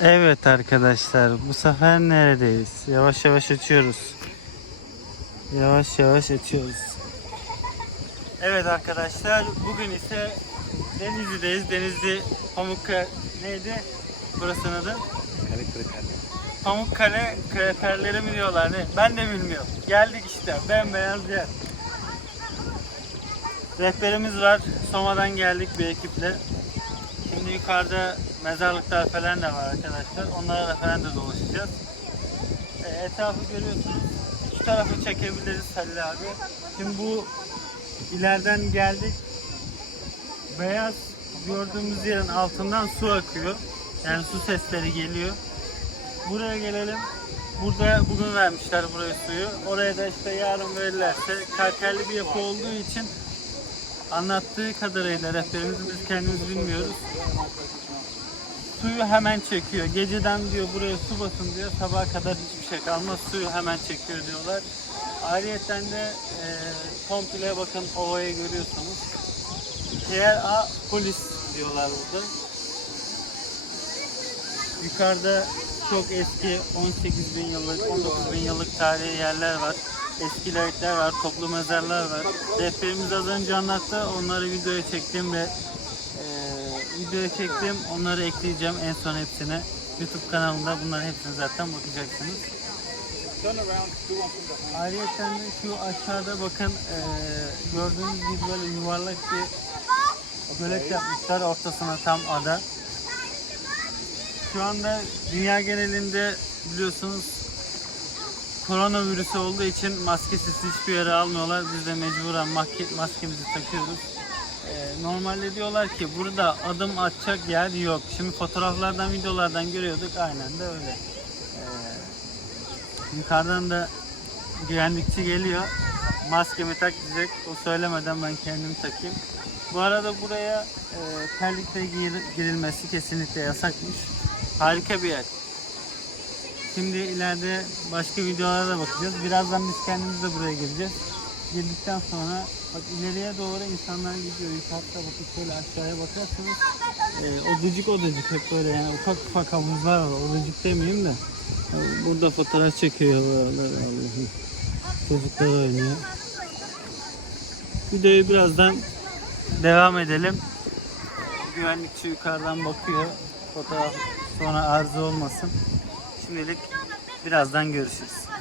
Evet arkadaşlar bu sefer neredeyiz? Yavaş yavaş açıyoruz. Yavaş yavaş açıyoruz. Evet arkadaşlar bugün ise Denizli'deyiz. Denizli Pamukkale neydi? Burasının adı? Kare kırık Pamukkale kreperleri mi diyorlar ne? Ben de bilmiyorum. Geldik işte bembeyaz yer. Rehberimiz var. Soma'dan geldik bir ekiple. Şimdi yukarıda mezarlıklar falan da var arkadaşlar. Onlara da falan da dolaşacağız. E, etrafı görüyorsunuz. Şu tarafı çekebiliriz Halil abi. Şimdi bu ileriden geldik. Beyaz gördüğümüz yerin altından su akıyor. Yani su sesleri geliyor. Buraya gelelim. Burada bugün vermişler buraya suyu. Oraya da işte yarın verirlerse kalkerli bir yapı olduğu için anlattığı kadarıyla rehberimiz biz kendimiz bilmiyoruz. Suyu hemen çekiyor. Geceden diyor buraya su basın diyor. Sabaha kadar hiçbir şey kalmaz. Suyu hemen çekiyor diyorlar. Ayrıyeten de e, komple bakın ovayı görüyorsunuz. Diğer A polis diyorlar burada. Yukarıda çok eski 18 bin yıllık, 19 bin yıllık tarihi yerler var. Eski layıklar var, toplu mezarlar var. Rehberimiz az önce anlattı. Onları videoya çektim ve videoya çektim. Onları ekleyeceğim en son hepsine. YouTube kanalında bunların hepsini zaten bakacaksınız. Ayrıca de şu aşağıda bakın e, gördüğünüz gibi böyle yuvarlak bir gölet yapmışlar ortasına tam ada. Şu anda dünya genelinde biliyorsunuz koronavirüsü olduğu için maskesiz hiçbir yere almıyorlar. Biz de mecburen maske, maskemizi takıyoruz. E, normalde diyorlar ki burada adım atacak yer yok. Şimdi fotoğraflardan, videolardan görüyorduk. Aynen de öyle. E, Yukarıdan da güvenlikçi geliyor. Maskemi tak diyecek. O söylemeden ben kendim takayım. Bu arada buraya e, terlikle gir- girilmesi kesinlikle yasakmış. Harika bir yer. Şimdi ileride başka videolara da bakacağız. Birazdan biz kendimiz de buraya gireceğiz. Girdikten sonra bak ileriye doğru insanlar gidiyor. Yukarıda bakıp şöyle aşağıya bakarsanız e, odacık odacık hep böyle yani ufak ufak havuzlar var. Odacık demeyeyim de. Burada fotoğraf çekiyor buralar Allah'ım. Çocuklar oynuyor. Videoyu birazdan devam edelim. Güvenlikçi yukarıdan bakıyor. Fotoğraf sonra arıza olmasın. Şimdilik birazdan görüşürüz.